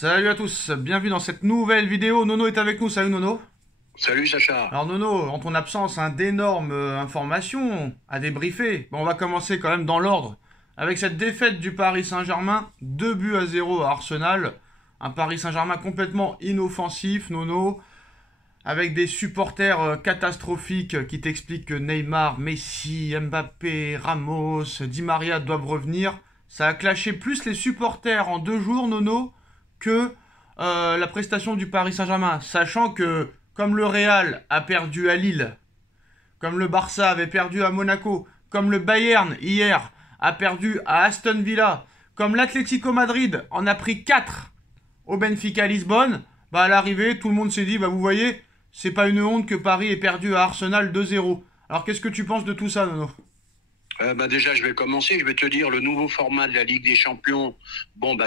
Salut à tous, bienvenue dans cette nouvelle vidéo. Nono est avec nous, salut Nono. Salut Sacha. Alors Nono, en ton absence, d'énormes informations à débriefer. Bon, on va commencer quand même dans l'ordre. Avec cette défaite du Paris Saint-Germain, 2 buts à 0 à Arsenal. Un Paris Saint-Germain complètement inoffensif, Nono. Avec des supporters catastrophiques qui t'expliquent que Neymar, Messi, Mbappé, Ramos, Di Maria doivent revenir. Ça a clashé plus les supporters en 2 jours, Nono, que la prestation du Paris Saint-Germain. Sachant que, comme le Real a perdu à Lille, comme le Barça avait perdu à Monaco, comme le Bayern, hier, a perdu à Aston Villa, comme l'Atlético Madrid en a pris 4 au Benfica Lisbonne, bah à l'arrivée, tout le monde s'est dit, bah vous voyez, c'est pas une honte que Paris ait perdu à Arsenal 2-0. Alors qu'est-ce que tu penses de tout ça, Nono? Déjà, je vais commencer. Je vais te dire, le nouveau format de la Ligue des Champions,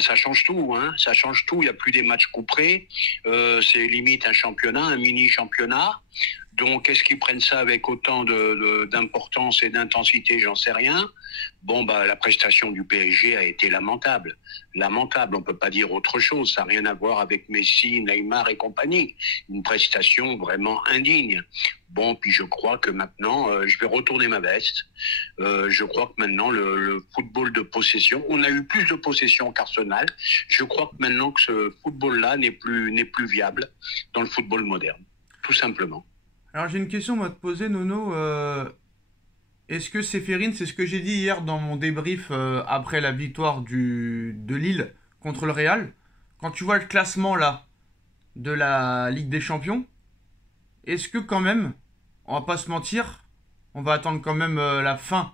ça change tout, hein. Ça change tout. Il n'y a plus des matchs couperés. C'est limite un championnat, un mini-championnat. Donc, est-ce qu'ils prennent ça avec autant d'importance et d'intensité? J'en sais rien. La prestation du PSG a été lamentable. Lamentable, on peut pas dire autre chose. Ça n'a rien à voir avec Messi, Neymar et compagnie. Une prestation vraiment indigne. Puis je crois que maintenant, je vais retourner ma veste. Je crois que maintenant, le football de possession, on a eu plus de possession qu'Arsenal. Je crois que maintenant que ce football-là n'est plus viable dans le football moderne. Tout simplement. Alors j'ai une question à te poser, Nono. Est-ce que Séphérine, c'est ce que j'ai dit hier dans mon débrief après la victoire de Lille contre le Real, quand tu vois le classement là de la Ligue des Champions, est-ce que quand même, on va pas se mentir, on va attendre quand même la fin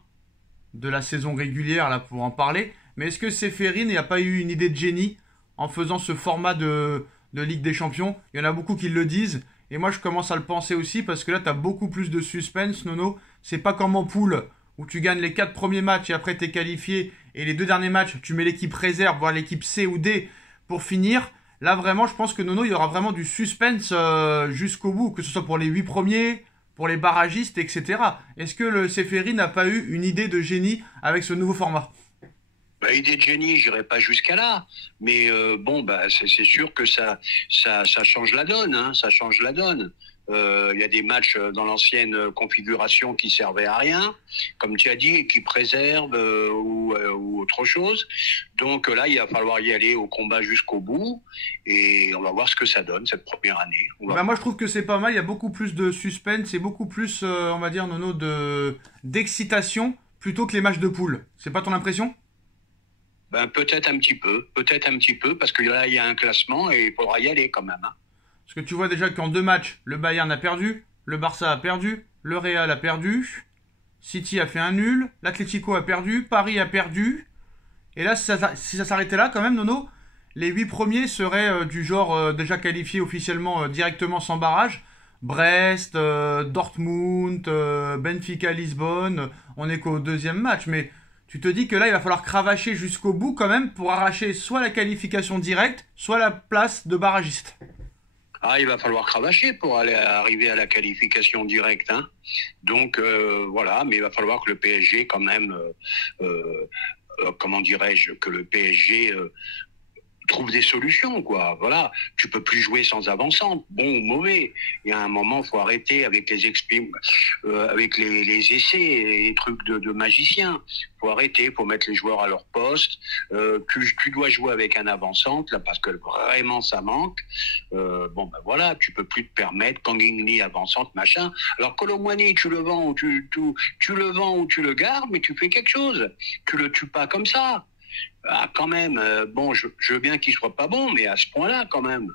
de la saison régulière là pour en parler, mais est-ce que Séphérine n'a pas eu une idée de génie en faisant ce format de Ligue des Champions? Il y en a beaucoup qui le disent. Et moi, je commence à le penser aussi parce que là, t'as beaucoup plus de suspense, Nono. C'est pas comme en poule où tu gagnes les 4 premiers matchs et après t'es qualifié et les 2 derniers matchs, tu mets l'équipe réserve, voire l'équipe C ou D pour finir. Là, vraiment, je pense que Nono, il y aura vraiment du suspense jusqu'au bout, que ce soit pour les 8 premiers, pour les barragistes, etc. Est-ce que le Séphiri n'a pas eu une idée de génie avec ce nouveau format? Idée de génie, j'irai pas jusqu'à là, mais c'est sûr que ça change la donne, hein, ça change la donne. Il y a des matchs dans l'ancienne configuration qui servaient à rien, comme tu as dit, qui préservent ou autre chose. Donc là, il va falloir y aller au combat jusqu'au bout, et on va voir ce que ça donne cette première année. Moi, je trouve que c'est pas mal. Il y a beaucoup plus de suspense et beaucoup plus, on va dire, Nono, d'excitation plutôt que les matchs de poule. C'est pas ton impression? Peut-être un petit peu, parce que là, il y a un classement et il faudra y aller quand même, hein. Parce que tu vois déjà qu'en 2 matchs, le Bayern a perdu, le Barça a perdu, le Real a perdu, City a fait un nul, l'Atlético a perdu, Paris a perdu. Et là, si ça s'arrêtait là, quand même, Nono, les 8 premiers seraient du genre déjà qualifiés officiellement directement sans barrage. Brest, Dortmund, Benfica, Lisbonne, on est qu'au 2e match, mais tu te dis que là, il va falloir cravacher jusqu'au bout quand même pour arracher soit la qualification directe, soit la place de barragiste. Ah, il va falloir cravacher pour arriver à la qualification directe, hein. Donc voilà, mais il va falloir que le PSG quand même, comment dirais-je, que le PSG trouve des solutions, quoi. Voilà, tu peux plus jouer sans avant-centre, bon ou mauvais. Il y a un moment, faut arrêter avec avec les essais et les trucs de magicien. Faut arrêter, faut mettre les joueurs à leur poste. Tu dois jouer avec un avant-centre là parce que vraiment ça manque. Voilà, tu peux plus te permettre Kangini avant-centre machin. Alors Colomwani, tu le vends ou tu le vends ou tu le gardes, mais tu fais quelque chose. Tu le tues pas comme ça. Ah, quand même, je veux bien qu'il soit pas bon, mais à ce point-là, quand même.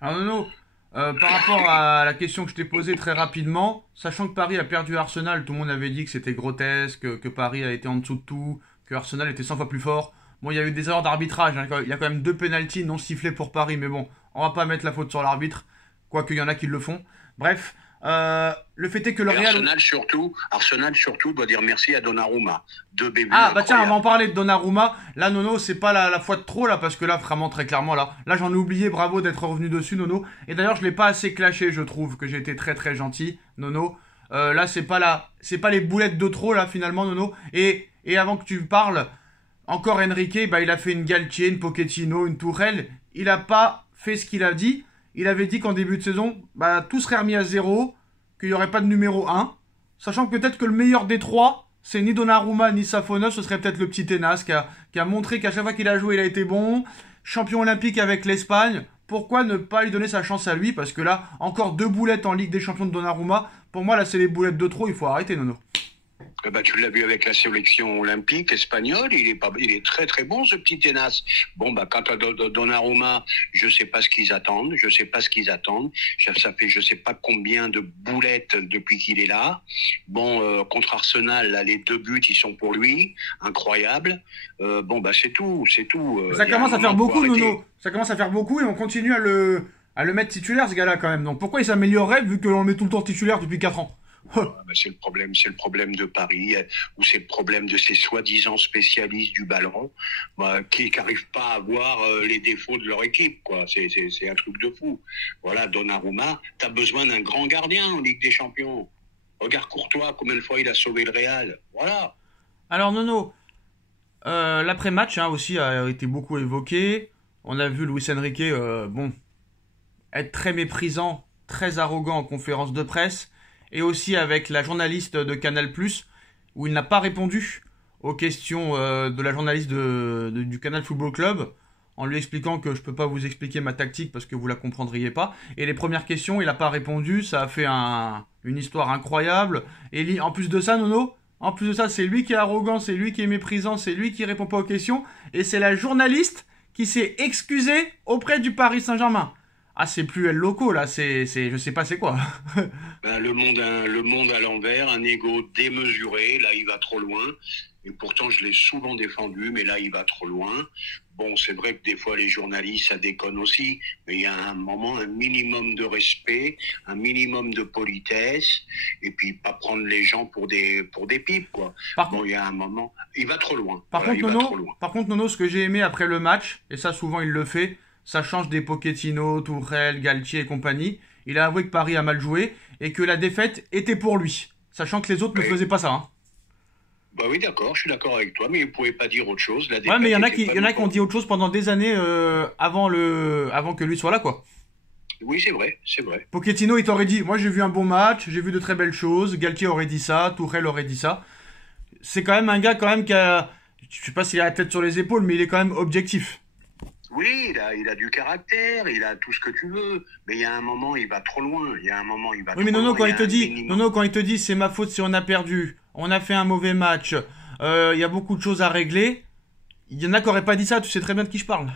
Alors Nono, par rapport à la question que je t'ai posée très rapidement, sachant que Paris a perdu Arsenal, tout le monde avait dit que c'était grotesque, que Paris a été en dessous de tout, que Arsenal était 100 fois plus fort. Bon, il y a eu des erreurs d'arbitrage, hein, il y a quand même 2 pénaltys non sifflés pour Paris, mais bon, on va pas mettre la faute sur l'arbitre, quoique il y en a qui le font. Bref, le fait est que le Et Real... Arsenal surtout doit dire merci à Donnarumma. 2 bébés Ah bah tiens, on incroyables. va en parler de Donnarumma. Là Nono, c'est pas la fois de trop là, parce que là vraiment très clairement là j'en ai oublié, bravo d'être revenu dessus Nono. Et d'ailleurs je l'ai pas assez clashé, je trouve que j'ai été très très gentil Nono. Là c'est pas les boulettes de trop là finalement Nono. Et avant que tu parles, encore Enrique, bah il a fait une Galtier, une Pochettino, une Tourelle. il n'a pas fait ce qu'il a dit. Il avait dit qu'en début de saison, bah, tout serait remis à zéro, qu'il n'y aurait pas de numéro 1. Sachant que peut-être que le meilleur des trois, c'est ni Donnarumma ni Safonov, ce serait peut-être le petit Tenas qui a montré qu'à chaque fois qu'il a joué, il a été bon. Champion olympique avec l'Espagne. Pourquoi ne pas lui donner sa chance à lui? Parce que là, encore 2 boulettes en Ligue des Champions de Donnarumma. Pour moi, là, c'est les boulettes de trop. Il faut arrêter, Nono. Tu l'as vu avec la sélection olympique espagnole, il est très très bon ce petit Tenas. Bon quant à Donnarumma, je sais pas ce qu'ils attendent, Ça fait je sais pas combien de boulettes depuis qu'il est là. Contre Arsenal, là, les 2 buts ils sont pour lui, incroyable. C'est tout. Ça commence à faire beaucoup, Nono. Ça commence à faire beaucoup et on continue à le mettre titulaire ce gars-là quand même. Donc pourquoi il s'améliorerait vu que l'on le met tout le temps titulaire depuis 4 ans? C'est le problème de Paris, ou c'est le problème de ces soi-disant spécialistes du ballon, qui n'arrivent pas à voir les défauts de leur équipe, quoi. C'est un truc de fou. Voilà, Donnarumma, t'as besoin d'un grand gardien en Ligue des Champions. Regarde Courtois, combien de fois il a sauvé le Real. Voilà. Alors Nono, l'après-match aussi a été beaucoup évoqué. On a vu Luis Enrique, être très méprisant, très arrogant en conférence de presse. Et aussi avec la journaliste de Canal+, où il n'a pas répondu aux questions de la journaliste du Canal Football Club, en lui expliquant que je peux pas vous expliquer ma tactique parce que vous la comprendriez pas. Et les premières questions, il n'a pas répondu, ça a fait une histoire incroyable. Et en plus de ça, Nono, c'est lui qui est arrogant, c'est lui qui est méprisant, c'est lui qui répond pas aux questions. Et c'est la journaliste qui s'est excusée auprès du Paris Saint-Germain. Ah, c'est plus El Loco, là, je sais pas c'est quoi. Le monde à l'envers, un ego démesuré, là il va trop loin. Et pourtant je l'ai souvent défendu, mais là il va trop loin. C'est vrai que des fois les journalistes ça déconne aussi, mais il y a un moment, un minimum de respect, un minimum de politesse, et puis pas prendre les gens pour des pipes, quoi. Il y a un moment, il va trop loin. Par contre, Nono, ce que j'ai aimé après le match, et ça souvent il le fait, ça change des Pochettino, Tourelle, Galtier et compagnie. Il a avoué que Paris a mal joué et que la défaite était pour lui, sachant que les autres ne faisaient pas ça. Oui, d'accord, je suis d'accord avec toi, mais il ne pouvait pas dire autre chose. Mais il y en a qui ont dit autre chose pendant des années avant que lui soit là, quoi. Oui, c'est vrai. Pochettino, il t'aurait dit, moi j'ai vu un bon match, j'ai vu de très belles choses. Galtier aurait dit ça, Tourelle aurait dit ça. C'est quand même un gars qui a, je sais pas s'il a la tête sur les épaules, mais il est quand même objectif. Oui, il a du caractère, il a tout ce que tu veux, mais il y a un moment, il va trop loin. Oui, mais Nono, quand il te dit, c'est ma faute si on a perdu, on a fait un mauvais match, il y a beaucoup de choses à régler, il y en a qui n'auraient pas dit ça, tu sais très bien de qui je parle.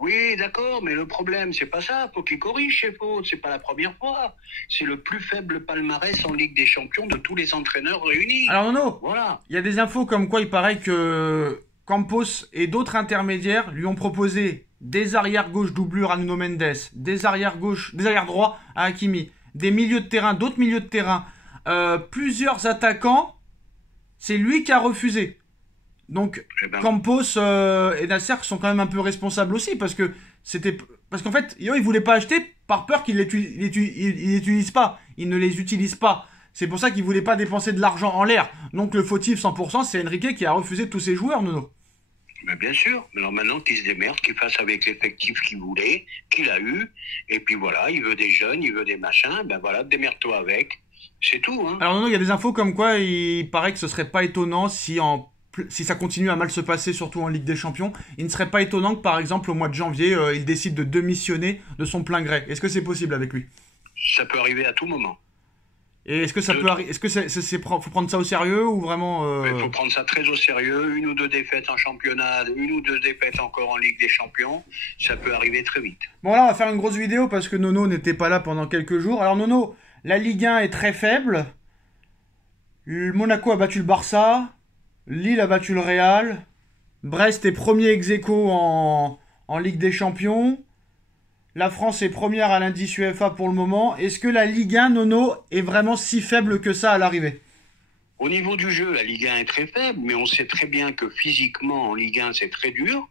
Oui, d'accord, mais le problème, c'est pas ça. Faut qu'il corrige ses fautes. C'est pas la première fois. C'est le plus faible palmarès en Ligue des Champions de tous les entraîneurs réunis. Alors, Nono, voilà. Il y a des infos comme quoi il paraît que Campos et d'autres intermédiaires lui ont proposé des arrières gauche doublures à Nuno Mendes, des arrières droits à Hakimi, des milieux de terrain, d'autres milieux de terrain, plusieurs attaquants. C'est lui qui a refusé. Donc Campos et Nasser sont quand même un peu responsables aussi parce qu'en fait ils voulaient pas acheter par peur qu'ils n'utilisent pas. Ils ne les utilisent pas. C'est pour ça qu'ils voulaient pas dépenser de l'argent en l'air. Donc le fautif 100%, c'est Enrique qui a refusé tous ses joueurs, Nono. Bien sûr, mais alors maintenant qu'il se démerde, qu'il fasse avec l'effectif qu'il voulait, qu'il a eu, et puis voilà, il veut des jeunes, il veut des machins, démerde-toi avec, c'est tout. Alors Nono, il y a des infos comme quoi il paraît que ce serait pas étonnant si ça continue à mal se passer, surtout en Ligue des Champions, il ne serait pas étonnant que par exemple au mois de janvier, il décide de démissionner de son plein gré. Est-ce que c'est possible avec lui? Ça peut arriver à tout moment. Et est-ce que ça peut arriver? Est-ce que faut prendre ça au sérieux ou vraiment Il faut prendre ça très au sérieux. 1 ou 2 défaites en championnat, 1 ou 2 défaites encore en Ligue des Champions, ça peut arriver très vite. Bon là, on va faire une grosse vidéo parce que Nono n'était pas là pendant quelques jours. Alors Nono, la Ligue 1 est très faible. Monaco a battu le Barça. Lille a battu le Real. Brest est premier ex-aequo en Ligue des Champions. La France est première à l'indice UEFA pour le moment. Est-ce que la Ligue 1, Nono, est vraiment si faible que ça à l'arrivée? Au niveau du jeu, la Ligue 1 est très faible, mais on sait très bien que physiquement, en Ligue 1, c'est très dur.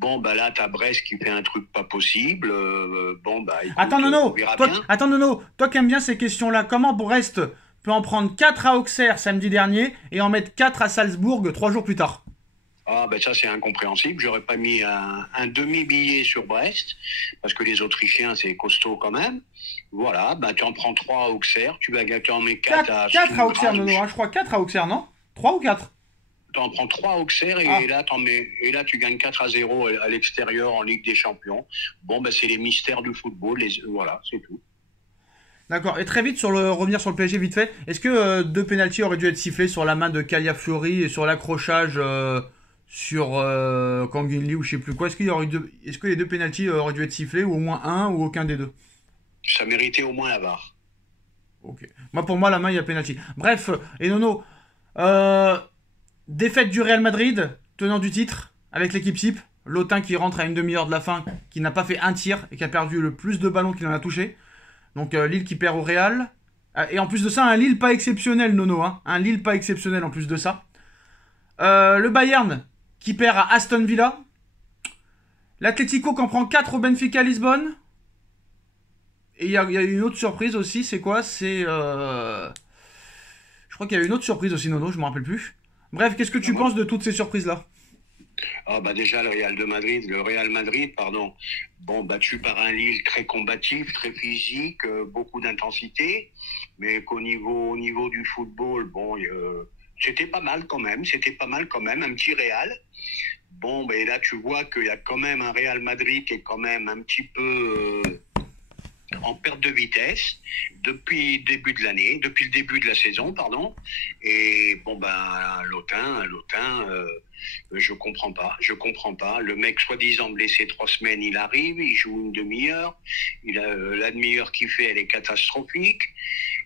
Là, t'as Brest qui fait un truc pas possible. Écoute, attends, Nono, toi qui aimes bien ces questions-là, comment Brest peut en prendre 4 à Auxerre samedi dernier et en mettre 4 à Salzbourg 3 jours plus tard? Ah ben ça c'est incompréhensible. J'aurais pas mis un demi-billet sur Brest parce que les Autrichiens c'est costaud quand même. Voilà, ben tu en prends 3 à Auxerre, tu en mets 4 à 4 à Auxerre, Stuttgart, Nono, hein, je crois 4 à Auxerre, non? 3 ou 4? tu en prends 3 à Auxerre Ah, et là tu gagnes 4-0 à l'extérieur en Ligue des Champions. Bon ben c'est les mystères du football, voilà, c'est tout. d'accord. Et très vite, revenir sur le PSG, vite fait, est-ce que deux pénaltys auraient dû être sifflés sur la main de Caliafiori et sur l'accrochage sur Kanginli ou je sais plus quoi? Est-ce que les deux pénaltys auraient dû être sifflés ou au moins un ou aucun des deux? Ça méritait au moins la VAR. Ok. Pour moi, la main, il y a pénalty. Bref, et Nono, euh, défaite du Real Madrid, tenant du titre, avec l'équipe SIP. Lotin qui rentre à une demi-heure de la fin, qui n'a pas fait un tir et qui a perdu le plus de ballons qu'il en a touché. Donc Lille qui perd au Real. Et en plus de ça, un Lille pas exceptionnel, Nono. Hein. Un Lille pas exceptionnel en plus de ça. Le Bayern qui perd à Aston Villa. L'Atlético qui en prend 4 au Benfica Lisbonne. Et il y a une autre surprise aussi, c'est quoi? Je crois qu'il y a une autre surprise aussi, Nono, je me rappelle plus. Bref, qu'est-ce que tu penses de toutes ces surprises-là? Ah bah déjà le Real Madrid, pardon, bon battu par un Lille très combatif, très physique, beaucoup d'intensité, mais au niveau du football, bon, c'était pas mal quand même, un petit Real. Bon, ben là tu vois qu'il y a quand même un Real Madrid qui est quand même un petit peu en perte de vitesse depuis le début de la saison, pardon. Et bon ben Lotin, je comprends pas. Le mec soi-disant blessé 3 semaines, il arrive, il joue une demi-heure. La demi-heure qu'il fait, elle est catastrophique.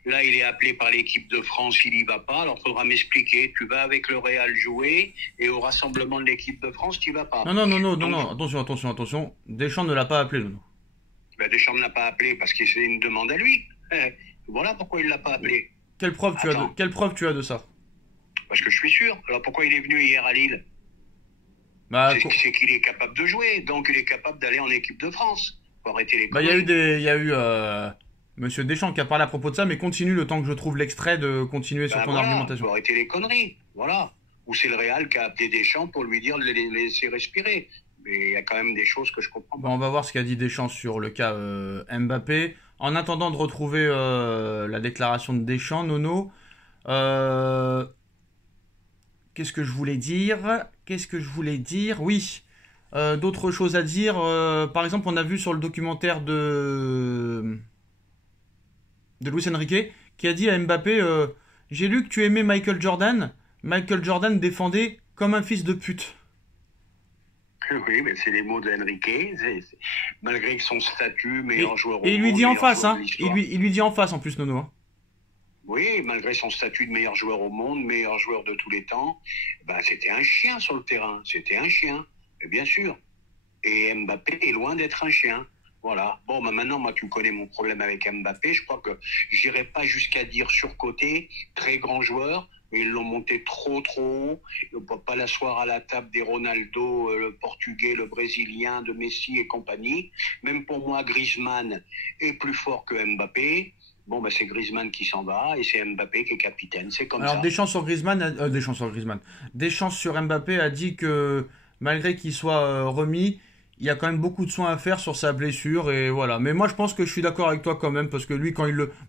Là, il est appelé par l'équipe de France, il y va pas. Alors, faudra m'expliquer. Tu vas avec le Real jouer et au rassemblement de l'équipe de France, tu vas pas. Non, attention. Deschamps ne l'a pas appelé, Nono. Ben, Deschamps ne l'a pas appelé parce que c'est une demande à lui. Voilà pourquoi il l'a pas appelé. Quelle preuve tu as de ça? Parce que je suis sûr. Alors, pourquoi il est venu hier à Lille? C'est qu'il est capable de jouer, donc il est capable d'aller en équipe de France. Faut arrêter les conneries. Il y a eu Monsieur Deschamps qui a parlé à propos de ça, mais continue le temps que je trouve l'extrait de continuer sur ton argumentation. Faut arrêter les conneries, voilà. Ou c'est le Real qui a appelé Deschamps pour lui dire de les laisser respirer. Mais il y a quand même des choses que je comprends pas. On va voir ce qu'a dit Deschamps sur le cas Mbappé. En attendant de retrouver la déclaration de Deschamps, Nono, qu'est-ce que je voulais dire? Oui. D'autres choses à dire. Par exemple, on a vu sur le documentaire de Luis Enrique qui a dit à Mbappé j'ai lu que tu aimais Michael Jordan. Michael Jordan défendait comme un fils de pute. Oui, mais c'est les mots d'Enrique. Malgré que son statut meilleur joueur au monde. Et il lui dit en face, hein. Il lui dit en face en plus, Nono. Hein. Oui, malgré son statut de meilleur joueur au monde, meilleur joueur de tous les temps, ben, c'était un chien sur le terrain. C'était un chien, et bien sûr. Et Mbappé est loin d'être un chien. Voilà. Bon, ben maintenant, moi, tu connais mon problème avec Mbappé. Je crois que j'irai pas jusqu'à dire surcoté, très grand joueur, mais ils l'ont monté trop haut. On ne peut pas l'asseoir à la table des Ronaldo, le Portugais, le Brésilien, de Messi et compagnie. Même pour moi, Griezmann est plus fort que Mbappé. Bon, ben c'est Griezmann qui s'en va et c'est Mbappé qui est capitaine. C'est comme ça. Alors, Deschamps sur Mbappé a dit que malgré qu'il soit remis, il y a quand même beaucoup de soins à faire sur sa blessure et voilà. Mais moi, je pense que je suis d'accord avec toi quand même parce que lui,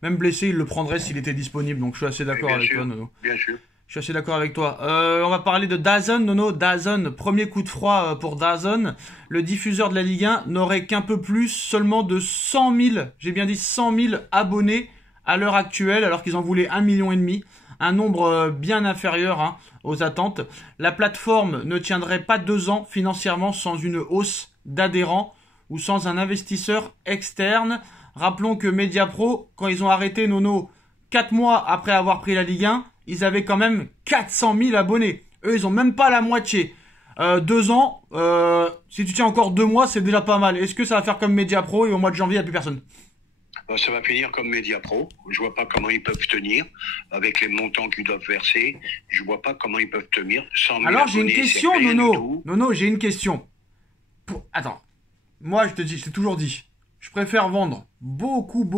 même blessé, il le prendrait s'il était disponible. Donc, je suis assez d'accord avec toi, Nono. Bien sûr. Je suis assez d'accord avec toi. On va parler de DAZN, Nono. DAZN, premier coup de froid pour DAZN. Le diffuseur de la Ligue 1 n'aurait qu'un peu plus, seulement de 100 000, j'ai bien dit 100 000 abonnés à l'heure actuelle, alors qu'ils en voulaient 1,5 million. Un nombre bien inférieur aux attentes. La plateforme ne tiendrait pas 2 ans financièrement sans une hausse d'adhérents ou sans un investisseur externe. Rappelons que Mediapro, quand ils ont arrêté Nono 4 mois après avoir pris la Ligue 1, ils avaient quand même 400 000 abonnés. Eux, ils ont même pas la moitié. 2 ans, si tu tiens encore 2 mois, c'est déjà pas mal. Est-ce que ça va faire comme Mediapro et au mois de janvier, il n'y a plus personne? Ça va finir comme Mediapro. Je vois pas comment ils peuvent tenir avec les montants qu'ils doivent verser. Je vois pas comment ils peuvent tenir. 100 000 Alors, j'ai une abonnés, question, c'est rien du Nono. tout. Nono, j'ai une question. Attends. Moi, je t'ai toujours dit, je préfère vendre beaucoup,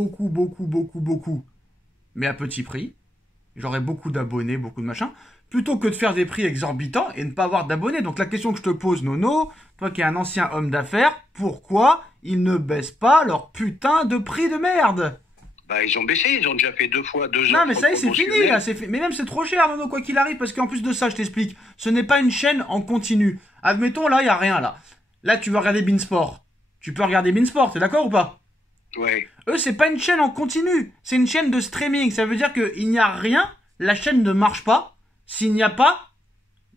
mais à petit prix. J'aurai beaucoup d'abonnés, beaucoup de machin, plutôt que de faire des prix exorbitants et ne pas avoir d'abonnés. Donc la question que je te pose, Nono, toi qui es un ancien homme d'affaires, pourquoi ils ne baissent pas leur putain de prix de merde? Bah, ils ont baissé, ils ont déjà fait 2 fois 2 Non offres mais ça y est, c'est fini là, c'est mais même c'est trop cher, Nono, quoi qu'il arrive, parce qu'en plus de ça, je t'explique, ce n'est pas une chaîne en continu. Admettons, là, il y a rien là. Là, tu veux regarder Beansport. Tu peux regarder Beansport, t'es d'accord ou pas? Ouais. Eux, c'est pas une chaîne en continu, c'est une chaîne de streaming. Ça veut dire qu'il n'y a rien, la chaîne ne marche pas s'il n'y a pas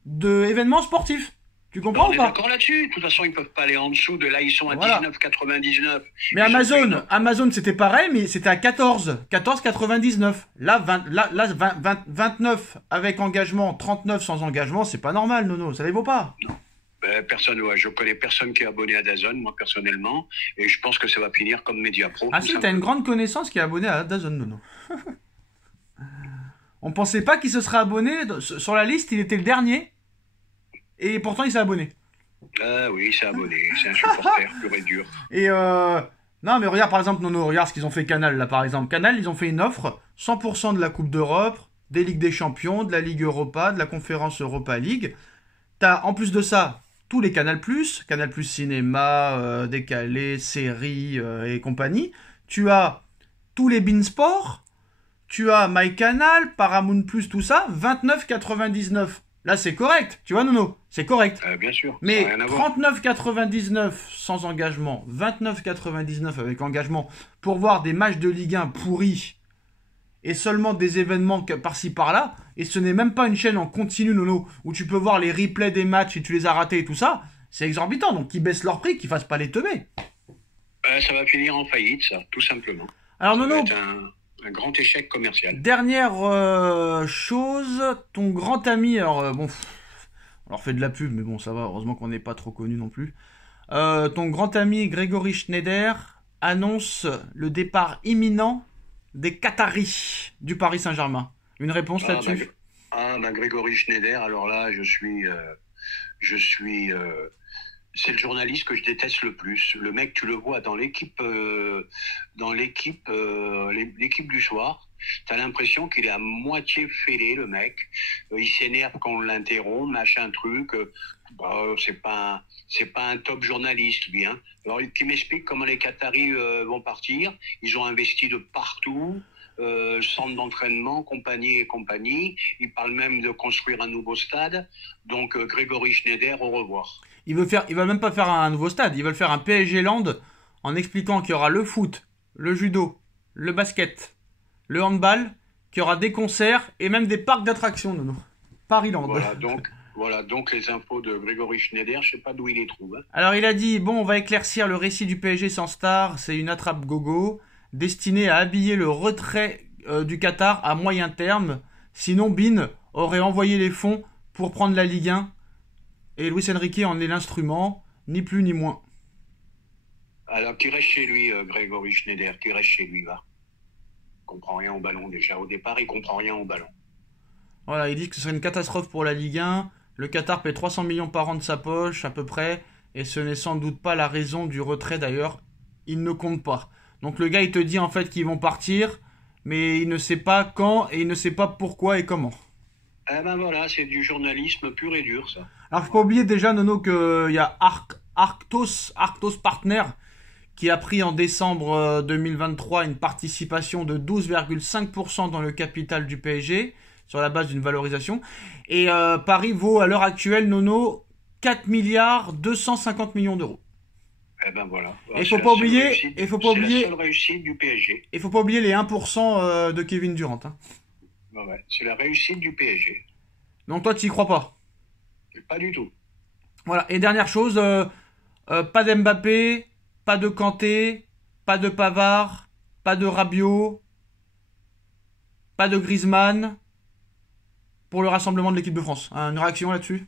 d'événements sportifs. Tu comprends On ou est pas? d'accord là-dessus. De toute façon, ils peuvent pas aller en dessous de là, ils sont à Voilà. 19,99. Mais Amazon c'était pareil, mais c'était à 14,99. Là, 29 avec engagement, 39 sans engagement, c'est pas normal, Nono, ça les vaut pas. Personne, ouais, je connais personne qui est abonné à DAZN, moi personnellement, et je pense que ça va finir comme Mediapro. Ah si, t'as une grande connaissance qui est abonné à DAZN, Nono. On pensait pas qu'il se serait abonné, sur la liste, il était le dernier, et pourtant il s'est abonné. Ah oui, c'est abonné, c'est un supporter pur et dur. Et non mais regarde par exemple, Nono, regarde ce qu'ils ont fait Canal là par exemple. Canal, ils ont fait une offre, 100% de la Coupe d'Europe, des Ligues des Champions, de la Ligue Europa, de la Conférence Europa League. T'as en plus de ça tous les Canal+, Canal+ Cinéma, décalé, séries et compagnie. Tu as tous les Beansport, tu as MyCanal, Paramount+, tout ça, 29,99. Là, c'est correct, tu vois, Nono, c'est correct. Bien sûr. Mais 39,99 sans engagement, 29,99 avec engagement pour voir des matchs de Ligue 1 pourris et seulement des événements par-ci par-là, et ce n'est même pas une chaîne en continu, Nono, où tu peux voir les replays des matchs si tu les as ratés et tout ça, c'est exorbitant. Donc qu'ils baissent leur prix, qu'ils fassent pas les teubés. Ça va finir en faillite, ça, tout simplement. Alors, Ça Nono, va être un grand échec commercial. dernière chose, ton grand ami, alors bon, on leur fait de la pub, mais bon, ça va, heureusement qu'on n'est pas trop connu non plus. Ton grand ami Grégory Schneider annonce le départ imminent des Qataris du Paris Saint-Germain. Une réponse là-dessus? Grégory Schneider, alors là, c'est le journaliste que je déteste le plus. Le mec, tu le vois dans l'équipe du soir. T'as l'impression qu'il est à moitié fêlé, le mec. Il s'énerve quand on l'interrompt, machin truc. C'est pas un top journaliste, lui. Hein. Alors, qui m'explique comment les Qataris vont partir. Ils ont investi de partout. Centre d'entraînement, compagnie et compagnie. Ils parlent même de construire un nouveau stade. Donc, Grégory Schneider, au revoir. Ils veulent même pas faire un nouveau stade. Ils veulent faire un PSG Land en expliquant qu'il y aura le foot, le judo, le basket, le handball, qu'il y aura des concerts et même des parcs d'attractions, Nono. Paris-Land. Voilà, donc les infos de Grégory Schneider, je sais pas d'où il les trouve. Hein. Alors il a dit, bon, on va éclaircir le récit du PSG sans star, c'est une attrape-gogo destinée à habiller le retrait du Qatar à moyen terme. Sinon, Bin aurait envoyé les fonds pour prendre la Ligue 1 et Luis Enrique en est l'instrument, ni plus ni moins. Alors qu'il reste chez lui, Grégory Schneider, qu'il reste chez lui, va. Il comprend rien au ballon déjà. Au départ, il comprend rien au ballon. Voilà, il dit que ce serait une catastrophe pour la Ligue 1. Le Qatar paie 300 millions par an de sa poche, à peu près, et ce n'est sans doute pas la raison du retrait d'ailleurs. Il ne compte pas. Donc le gars, il te dit en fait qu'ils vont partir, mais il ne sait pas quand et il ne sait pas pourquoi et comment. Eh ben voilà, c'est du journalisme pur et dur, ça. Alors, faut pas oublier déjà, Nono, qu'il y a Arctos Partner qui a pris en décembre 2023 une participation de 12,5% dans le capital du PSG sur la base d'une valorisation. Et Paris vaut à l'heure actuelle, Nono, 4 milliards 250 millions d'euros. Eh ben voilà. Et faut pas oublier, c'est la seule réussite du PSG. Et faut pas oublier les 1% de Kevin Durant. Hein. Ouais, c'est la réussite du PSG. Donc toi, tu y crois pas? Pas du tout. Voilà. Et dernière chose, pas d'Mbappé, pas de Kanté, pas de Pavard, pas de Rabiot, pas de Griezmann pour le rassemblement de l'équipe de France. Hein, une réaction là-dessus?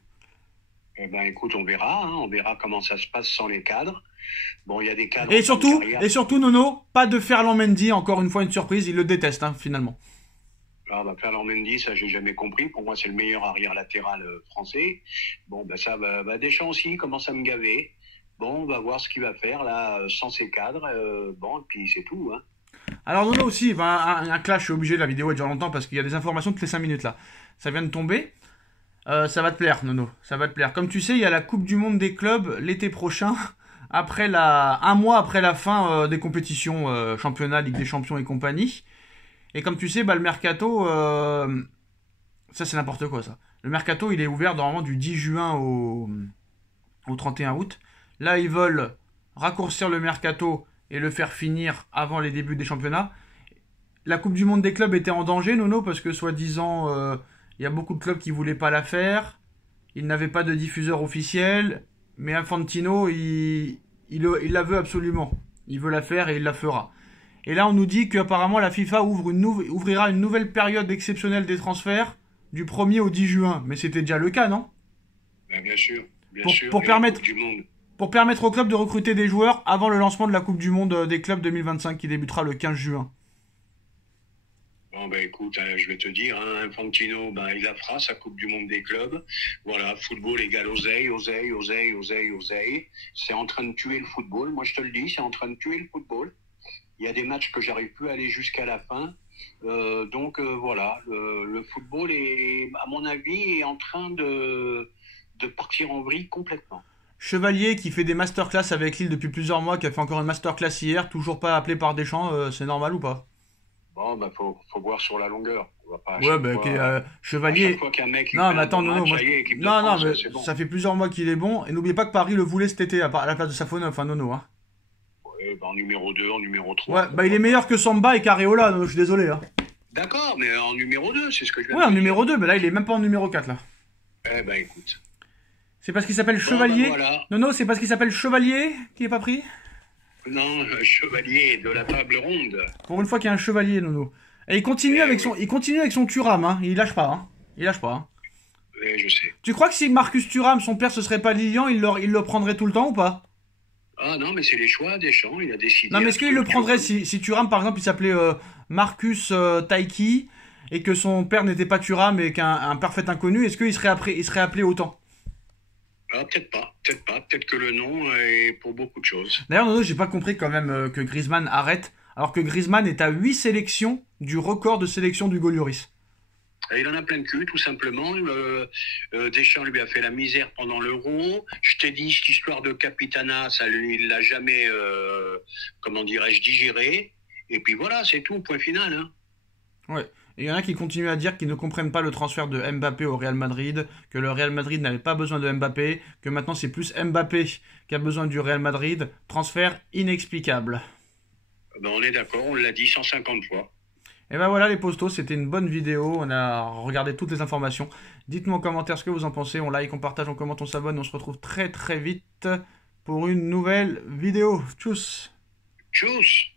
Eh ben écoute, on verra. Hein, on verra comment ça se passe sans les cadres. Bon, il y a des cadres. Et surtout, Nono, pas de Ferland Mendy. Encore une fois, une surprise. Il le déteste, hein, finalement. Ferland Mendy, ça j'ai jamais compris. Pour moi, c'est le meilleur arrière latéral français. Bon, ça va. Deschamps aussi commence à me gaver. Bon, on va voir ce qu'il va faire là sans ses cadres. Bon, et puis c'est tout. Hein. Alors Nono aussi, un clash, je suis obligé, la vidéo elle dure longtemps parce qu'il y a des informations toutes les 5 minutes là. Ça vient de tomber. Ça va te plaire, Nono. Ça va te plaire. Comme tu sais, il y a la Coupe du Monde des clubs l'été prochain, un mois après la fin des compétitions championnat, Ligue des Champions et compagnie. Et comme tu sais, bah, le mercato, ça c'est n'importe quoi ça. Le mercato, il est ouvert normalement du 10 juin au 31 août. Là, ils veulent raccourcir le mercato et le faire finir avant les débuts des championnats. La Coupe du Monde des clubs était en danger, Nono, parce que soi-disant, il y a beaucoup de clubs qui voulaient pas la faire. Ils n'avaient pas de diffuseur officiel. Mais Infantino, il la veut absolument. Il veut la faire et il la fera. Et là, on nous dit qu'apparemment, la FIFA ouvrira une nouvelle période exceptionnelle des transferts du 1er au 10 juin. Mais c'était déjà le cas, non? Ben, bien sûr, bien pour, sûr. pour Et la permettre, Coupe du Monde. pour permettre au club de recruter des joueurs avant le lancement de la Coupe du Monde des clubs 2025 qui débutera le 15 juin. Bon, ben écoute, je vais te dire, hein, Infantino, ben, il la fera, sa Coupe du Monde des clubs. Voilà, football égale oseille, oseille, oseille, oseille, oseille. C'est en train de tuer le football. Moi, je te le dis, c'est en train de tuer le football. Il y a des matchs que j'arrive plus à aller jusqu'à la fin. Voilà, le football est, à mon avis, est en train de partir en vrille complètement. Chevalier qui fait des masterclass avec Lille depuis plusieurs mois, qui a fait encore une masterclass hier, toujours pas appelé par Deschamps, c'est normal ou pas? Bon, ben faut voir sur la longueur. On va pas à Ouais, chaque bah, fois, ok, à Chevalier. chaque fois qu'un mec il Non, fait mais un attends, bon non, match, moi. ça y est, équipe de Non, non, France, mais c'est bon. ça fait plusieurs mois qu'il est bon. Et n'oubliez pas que Paris le voulait cet été à la place de Safonov, hein, Nono. Hein. Ouais, ben, en numéro 2, en numéro 3. Ouais, bah il est meilleur que Samba et Carreola, Nono, je suis désolé. Hein. D'accord, mais en numéro 2, c'est ce que je viens Ouais, de en te dire. numéro 2, mais là il est même pas en numéro 4 là. Eh ben écoute. C'est parce qu'il s'appelle Bon, ben Chevalier. voilà. Nono, c'est parce qu'il s'appelle Chevalier qui est pas pris. Non, chevalier de la table ronde. Pour une fois qu'il y a un chevalier, Nono. Et il continue avec son Thuram, hein. Il lâche pas, hein. Il lâche pas, hein. Oui, je sais. Tu crois que si Marcus Thuram, son père, ce serait pas Lilian, il le prendrait tout le temps ou pas? Ah non, mais c'est les choix des champs, il a décidé. Non, mais un est-ce qu'il le truc, prendrait si Thuram, par exemple, il s'appelait Marcus Taiki et que son père n'était pas Thuram et qu'un parfait inconnu, est-ce qu'il serait appelé autant? Ah, peut-être pas, peut-être pas. Peut-être que le nom est pour beaucoup de choses. D'ailleurs, Nono, j'ai pas compris quand même que Griezmann arrête, alors que Griezmann est à 8 sélections du record de sélection du Lloris. Et il en a plein de cul, tout simplement. Deschamps lui a fait la misère pendant l'Euro. Je t'ai dit, cette histoire de Capitana, il l'a jamais, comment dirais-je, digéré. Et puis voilà, c'est tout, point final. Hein. Ouais. Et il y en a qui continuent à dire qu'ils ne comprennent pas le transfert de Mbappé au Real Madrid, que le Real Madrid n'avait pas besoin de Mbappé, que maintenant c'est plus Mbappé qui a besoin du Real Madrid. Transfert inexplicable. Ben, on est d'accord, on l'a dit 150 fois. Et ben voilà les postos, c'était une bonne vidéo, on a regardé toutes les informations. Dites-moi en commentaire ce que vous en pensez, on like, on partage, on commente, on s'abonne, on se retrouve très très vite pour une nouvelle vidéo. Tchuss! Tchuss!